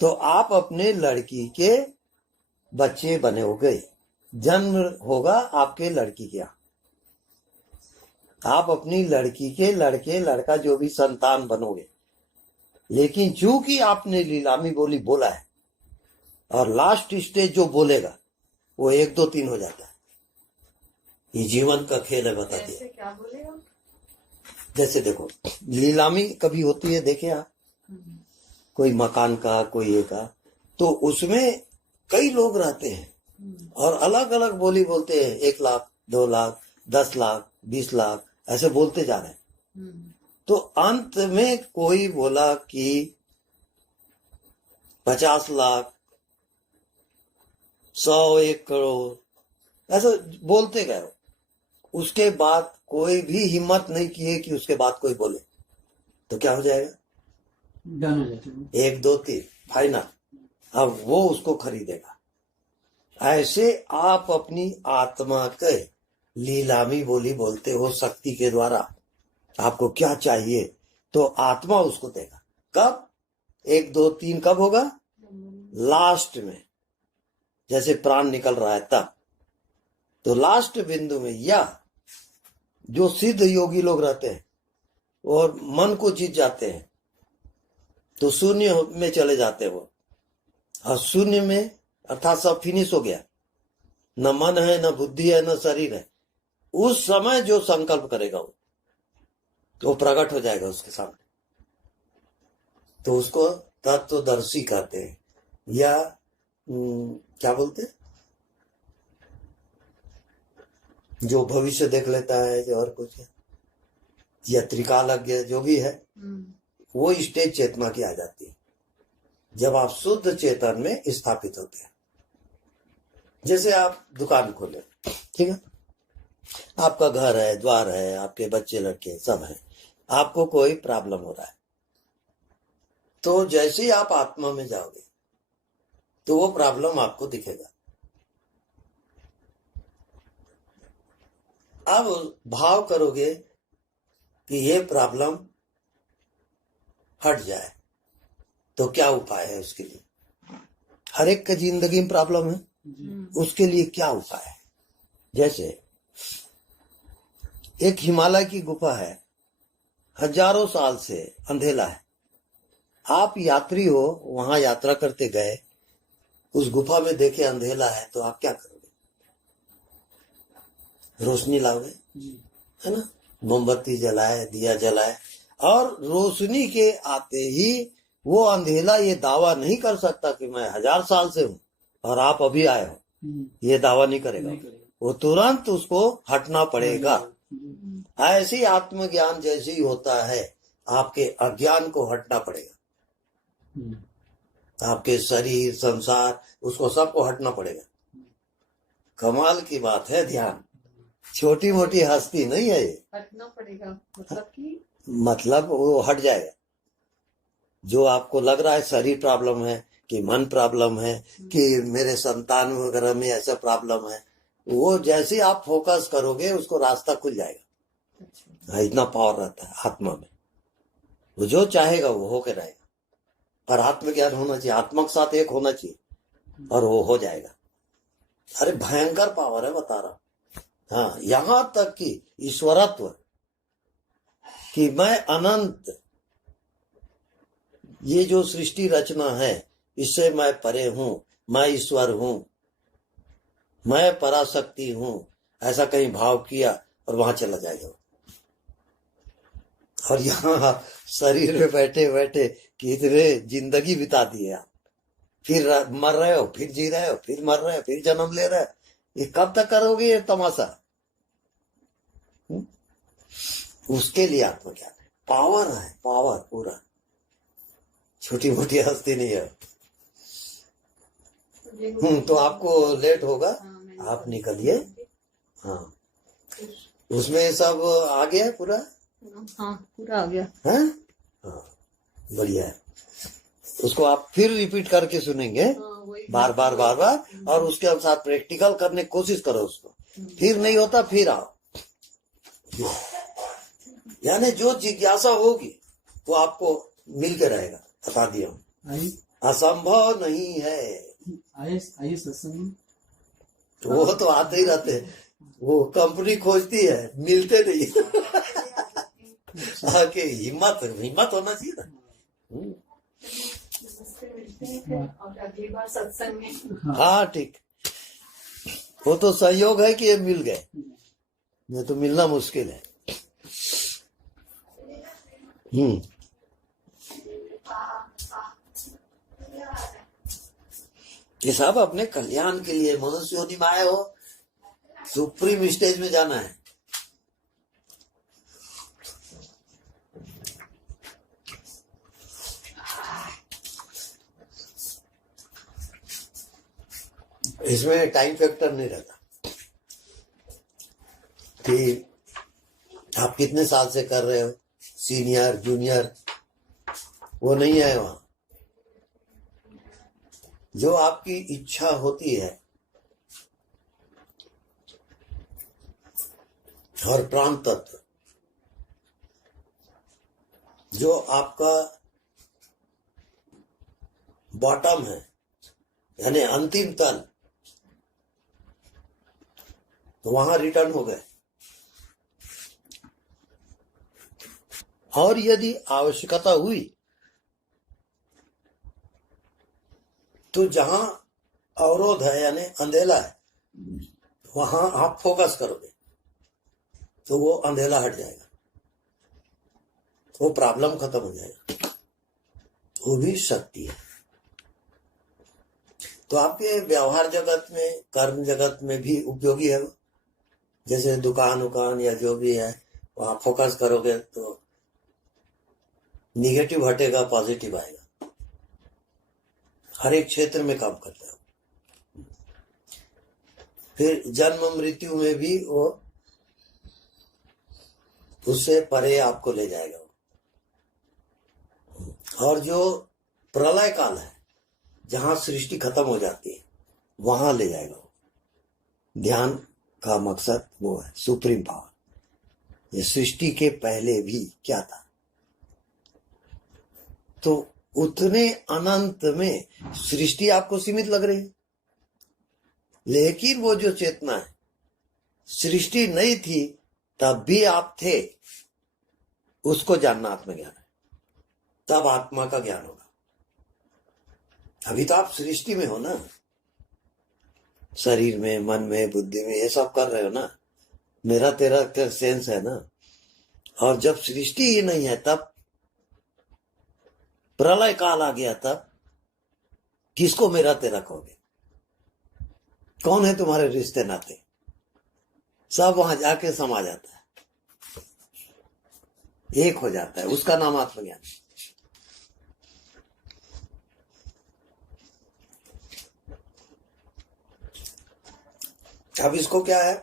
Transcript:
तो आप अपने लड़की के बच्चे बने हो गए, जन्म होगा आपके लड़की के यहाँ, आप अपनी लड़की के लड़के लड़का जो भी संतान बनोगे। लेकिन चूंकि आपने लीलामी बोली बोला है, और लास्ट स्टेज जो बोलेगा वो 1 2 3 हो जाता है। ये जीवन का खेल है, बता दिया। क्या बोलेगा? जैसे देखो, लीलामी कभी होती है, देखे आप, कोई मकान का, कोई ये का, तो उसमें कई लोग रहते हैं और अलग अलग बोली बोलते हैं। 1 लाख, 2 लाख, 10 लाख, 20 लाख, ऐसे बोलते जा रहे हैं। तो अंत में कोई बोला कि 50 लाख, 100, 1 करोड़, ऐसे बोलते गए। उसके बाद कोई भी हिम्मत नहीं किए कि उसके बाद कोई बोले, तो क्या हो जाएगा? डन हो जाता है। 1 2 3 फाइनल। अब वो उसको खरीदेगा। ऐसे आप अपनी आत्मा के लीलामी बोली बोलते हो शक्ति के द्वारा। आपको क्या चाहिए तो आत्मा उसको देगा। कब? 1 2 3 कब होगा? लास्ट में, जैसे प्राण निकल रहा है तब। तो लास्ट बिंदु में, या जो सिद्ध योगी लोग रहते हैं और मन को जीत जाते हैं, तो शून्य में चले जाते हैं वो। और शून्य में अर्थात सब फिनिश हो गया, न मन है, न बुद्धि है, न शरीर है। उस समय जो संकल्प करेगा वो प्रकट हो जाएगा उसके सामने। तो उसको तत्वदर्शी कहते हैं, या क्या बोलते हैं, जो भविष्य देख लेता है, जो और कुछ है, या त्रिकालज्ञ, जो भी है, वो स्टेज चेतना की आ जाती है जब आप शुद्ध चेतन में स्थापित होते हैं। जैसे आप दुकान खोले, ठीक है, आपका घर है, द्वार है, आपके बच्चे लड़के सब है, आपको कोई प्रॉब्लम हो रहा है, तो जैसे ही आप आत्मा में जाओगे तो वो प्रॉब्लम आपको दिखेगा। अब भाव करोगे कि ये प्रॉब्लम हट जाए, तो क्या उपाय है उसके लिए? हर एक की जिंदगी में प्रॉब्लम है, उसके लिए क्या उपाय है? जैसे एक हिमालय की गुफा है, हजारों साल से अंधेला है। आप यात्री हो, वहां यात्रा करते गए, उस गुफा में देखे अंधेला है, तो आप क्या करोगे? रोशनी लाओगे, है ना? मोमबत्ती जलाए, दिया जलाए, और रोशनी के आते ही वो अंधेला ये दावा नहीं कर सकता कि मैं 1000 साल से हूं और आप अभी आए हो, ये दावा नहीं करेगा। वो तुरंत उसको हटना पड़ेगा। ऐसी आत्मज्ञान जैसे ही होता है, आपके अज्ञान को हटना पड़ेगा। आपके शरीर, संसार, उसको सबको हटना पड़ेगा। कमाल की बात है ध्यान, छोटी मोटी हस्ती नहीं है ये। हटना पड़ेगा मतलब कि, मतलब वो हट जाएगा। जो आपको लग रहा है शरीर प्रॉब्लम है, कि मन प्रॉब्लम है, कि मेरे संतान वगैरह में ऐसा प्रॉब्लम है, वो जैसे आप फोकस करोगे उसको रास्ता खुल जाएगा। इतना पावर रहता है आत्मा में। वो जो चाहेगा वो होके रहेगा। पर आत्मज्ञान होना चाहिए, आत्मा के साथ एक होना चाहिए, और वो हो जाएगा। अरे भयंकर पावर है, बता रहा हूं। हाँ, यहां तक कि ईश्वरत्व, कि मैं अनंत, ये जो सृष्टि रचना है इससे मैं परे हूं, मैं ईश्वर हूं, मैं पराशक्ति हूं, ऐसा कहीं भाव किया और वहां चला जाएगा। और यहाँ शरीर में बैठे बैठे कितने जिंदगी बिता दी है आप, फिर मर रहे हो, फिर जी रहे हो, फिर मर रहे हो, फिर जन्म ले रहे हो। ये कब तक करोगे ये तमाशा? उसके लिए आत्मज्ञान है, पावर है, पावर पूरा, छोटी मोटी हस्ती नहीं है। तो आपको लेट होगा, आप निकलिए। हाँ, उसमें सब आ गया पूरा? हाँ, पूरा आ गया है। हाँ, बढ़िया है। उसको आप फिर रिपीट करके सुनेंगे, बार बार बार बार, और उसके अनुसार प्रैक्टिकल करने की कोशिश करो उसको। फिर नहीं होता फिर आओ। यानी जो जिज्ञासा होगी वो आपको मिल के रहेगा, बता दिया हूँ। असंभव नहीं है। आइए सत्संग। वो तो आते ही रहते हैं, वो कंपनी खोजती है, मिलते नहीं। आके हिम्मत हिम्मत होना चाहिए ना। नमस्ते, मिलते हैं फिर और अगली बार सत्संग में। हाँ ठीक, वो तो संयोग है कि ये मिल गए, नहीं तो मिलना मुश्किल है। ये सब अपने कल्याण के लिए मनुष्य योनि में आए हो, सुप्रीम स्टेज में जाना है। इसमें टाइम फैक्टर नहीं रहता कि आप कितने साल से कर रहे हो, सीनियर जूनियर, वो नहीं है वहां। जो आपकी इच्छा होती है और प्राण तत्व, जो आपका बॉटम है, यानी अंतिम तल, तो वहां रिटर्न हो गए। और यदि आवश्यकता हुई तो जहां अवरोध है यानी अंधेला है, वहां आप फोकस करोगे तो वो अंधेला हट जाएगा, वो प्रॉब्लम खत्म हो जाएगा। वो भी शक्ति है। तो आपके व्यवहार जगत में, कर्म जगत में भी उपयोगी है वो। जैसे दुकान उकान या जो भी है, वहां फोकस करोगे तो निगेटिव हटेगा, पॉजिटिव आएगा। हर एक क्षेत्र में काम करता है। फिर जन्म मृत्यु में भी वो उससे परे आपको ले जाएगा। और जो प्रलय काल है, जहां सृष्टि खत्म हो जाती है, वहां ले जाएगा वो। ध्यान का मकसद वो है सुप्रीम पावर। ये सृष्टि के पहले भी क्या था, तो उतने अनंत में सृष्टि आपको सीमित लग रही है, लेकिन वो जो चेतना है, सृष्टि नहीं थी तब भी आप थे, उसको जानना आत्मज्ञान है। तब आत्मा का ज्ञान होगा। अभी तो आप सृष्टि में हो ना, शरीर में, मन में, बुद्धि में, ये सब कर रहे हो ना, मेरा तेरा का सेंस है ना। और जब सृष्टि ही नहीं है, तब प्रलय काल आ गया, तब किसको मेरा तेरा कहोगे? कौन है तुम्हारे रिश्ते नाते? सब वहां जाके समा जाता है, एक हो जाता है। उसका नाम आत्मज्ञान। अब इसको क्या है,